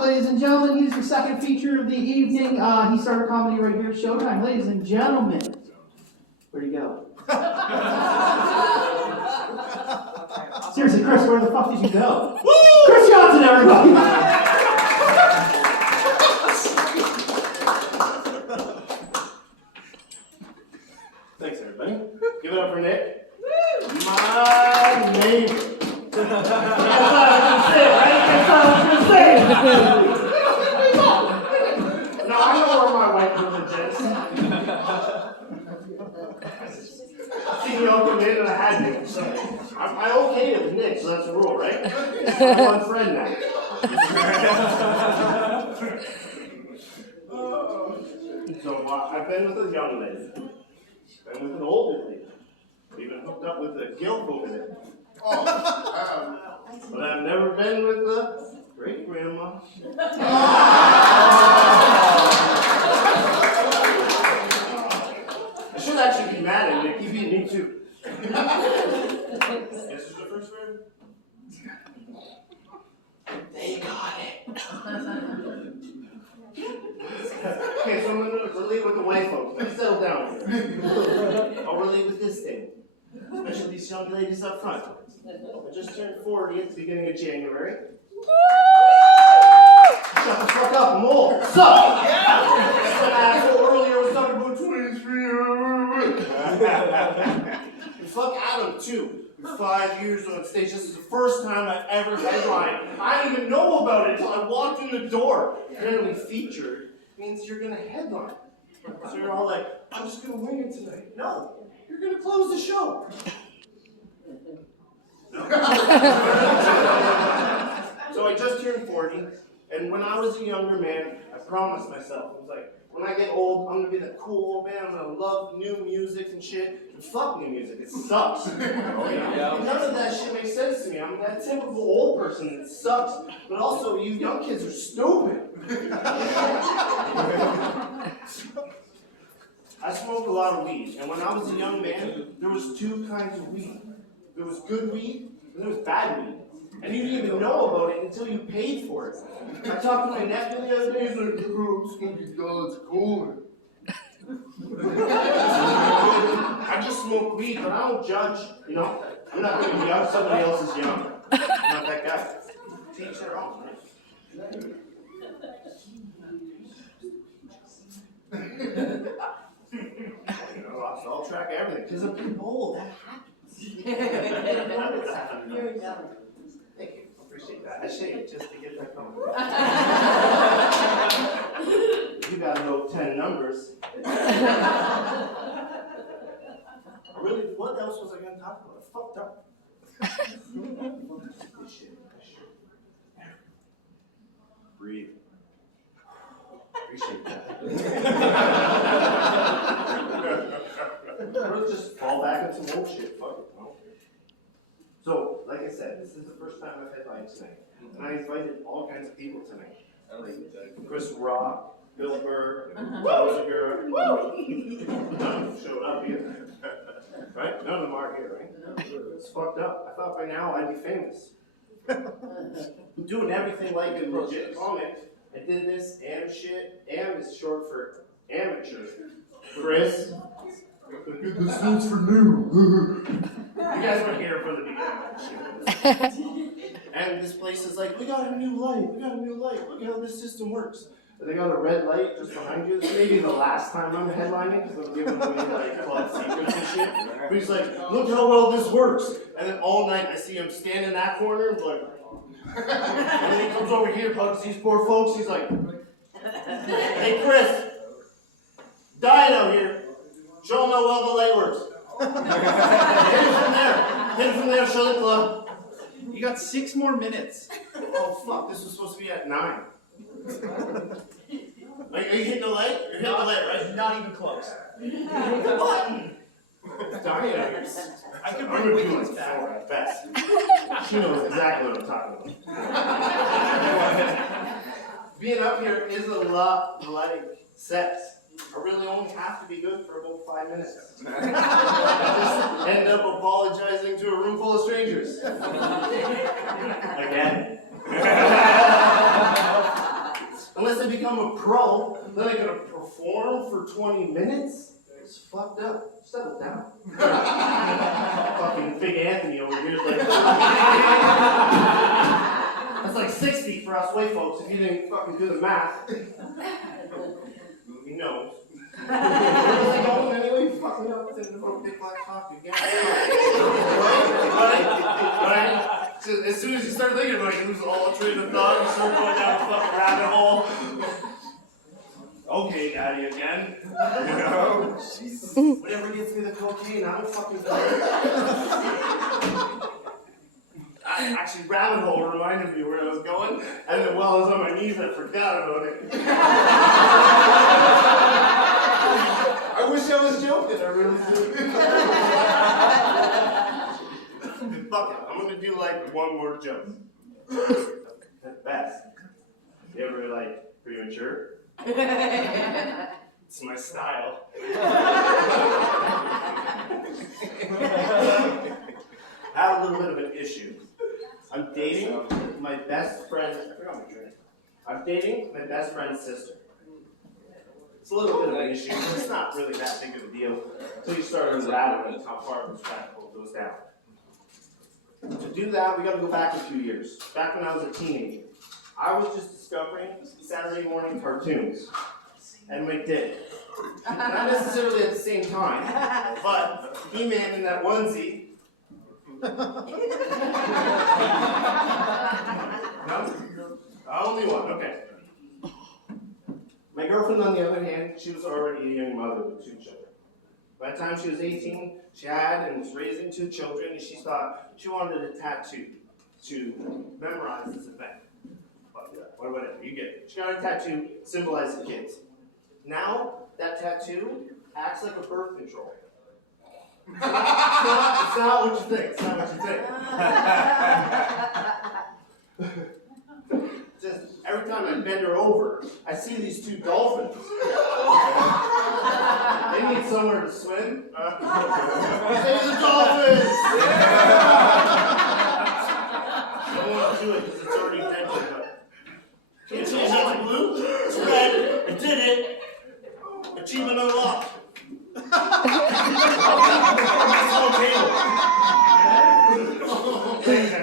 up, ladies and gentlemen. He's the second feature of the evening. He started comedy right here at Showtime. Ladies and gentlemen. Where'd he go? Seriously, Chris, where the fuck did you go? Woo! Chris Johnson, everybody! Thanks, everybody. Give it up for Nick. My neighbor. That's what I was going to say, right? That's what I was going to say. No, I know where my white privilege is. See, you all come in and I had Nick, so I okayed it with Nick, so that's the rule, right? I'm one friend now. So I've been with a young lady, been with an older lady, even hooked up with a guilt over there. But I've never been with the great grandma. I should actually be mad at Nick. He beat me too. This is the first word. They got it. Okay, so I'm going to relate with the white folks. Let's settle down here. I'll relate with this thing. Especially these young ladies up front. I just turned 40 at the beginning of January. Shut the fuck up, I'm old. Suck! Some asshole earlier was talking about 23. And fuck Adam, too. For 5 years on stage. This is the first time I've ever headlined. I didn't even know about it until I walked in the door. Apparently featured means you're gonna headline. So you're all like, I'm just gonna wing it tonight. No, you're gonna close the show. No. So I just turned 40, and when I was a younger man, I promised myself, I was like, when I get old, I'm gonna be the cool old man, I'm gonna love new music and shit. And fuck new music, it sucks. Oh, yeah. None of that shit makes sense to me. I'm that typical old person that sucks, but also you young kids are stupid. I smoked a lot of weed, and when I was a young man, there was two kinds of weed. There was good weed, and there was bad weed. And you didn't even know about it until you paid for it. I talked to my nephew the other day, he's like, I'm smoking God's cola. I just smoke weed, but I don't judge, you know? I'm not going to be young, somebody else is young. I'm not that guy. Teach their own, right? You know, I'll track everything, because I'm getting old, that happens. You're young. Thank you, appreciate that. I shaved just to get that going. You gotta know 10 numbers. Really, what else was I gonna talk about? I fucked up. This shit. Breathe. Appreciate that. Or just fall back into some old shit. Fuck it. No. So, like I said, this is the first time I've headlined tonight. And I invited all kinds of people tonight. Like Chris Rock, Bill Burr, Roziger. None of them showed up either. Right? None of them are here, right? It's fucked up. I thought by now I'd be famous. I'm doing everything like a legit comic. I did this AM shit. AM is short for amateur. Chris. This stands for new. You guys were here for the beginning. And this place is like, we got a new light. Look at how this system works. And they got a red light just behind you. This may be the last time I'm headlining because I'm giving away like club secrets and shit. But he's like, look how well this works. And then all night I see him stand in that corner and like, and then he comes over here, hugs these poor folks. He's like, hey Chris, dying out here. Show them how well the light works. Hit it from there, show the club. You got 6 more minutes. Oh fuck, this was supposed to be at 9. Are you hitting the light? You're hitting the light, right? Not even close. Hit the button. It's dying out here. I could I'm bring gonna do Wiggins like back. 4 at best. She knows exactly what I'm talking about. Being up here is a lot like sex. I really only have to be good for about 5 minutes. I just end up apologizing to a room full of strangers. Again. become a pro, then I gotta perform for 20 minutes? It's fucked up. Settle down. Fucking Big Anthony over here is like, that's like 60 for us white folks if you didn't fucking do the math. He knows. Where was I going anyway? Fucking up to the big black cock again. Right? So as soon as you start thinking about it, you lose all train of thought, you start going down a fucking rabbit hole. Okay, daddy, again. Whatever gets me the cocaine, I don't fucking know. Actually, rabbit hole reminded me where I was going, and then while I was on my knees, I forgot about it. I wish I was joking, I really do. Fuck it, I'm gonna do like one more joke. At best. You ever like premature? It's my style. I have a little bit of an issue. I'm dating my best friend. I forgot my drink. I'm dating my best friend's sister. It's a little bit of an issue, but it's not really that big of a deal until you start unraveling how far this rabbit hole goes down. To do that, we got to go back a few years. Back when I was a teenager, I was just discovering Saturday morning cartoons and my dick. Not necessarily at the same time, but He-Man in that onesie. No? Only one, okay. My girlfriend, on the other hand, she was already a young mother with 2 children. By the time she was 18, she had and was raising 2 children, and she thought she wanted a tattoo to memorize this event. Or whatever, you get it. She got a tattoo symbolizing kids. Now, that tattoo acts like a birth control. It's not what you think. It's not what you think. Just every time I bend her over, I see these 2 dolphins. They need somewhere to swim. Save the dolphins! I don't want to do it because it's already dead. Can't change that to blue? It's red. I did it. Achievement unlocked. It's okay.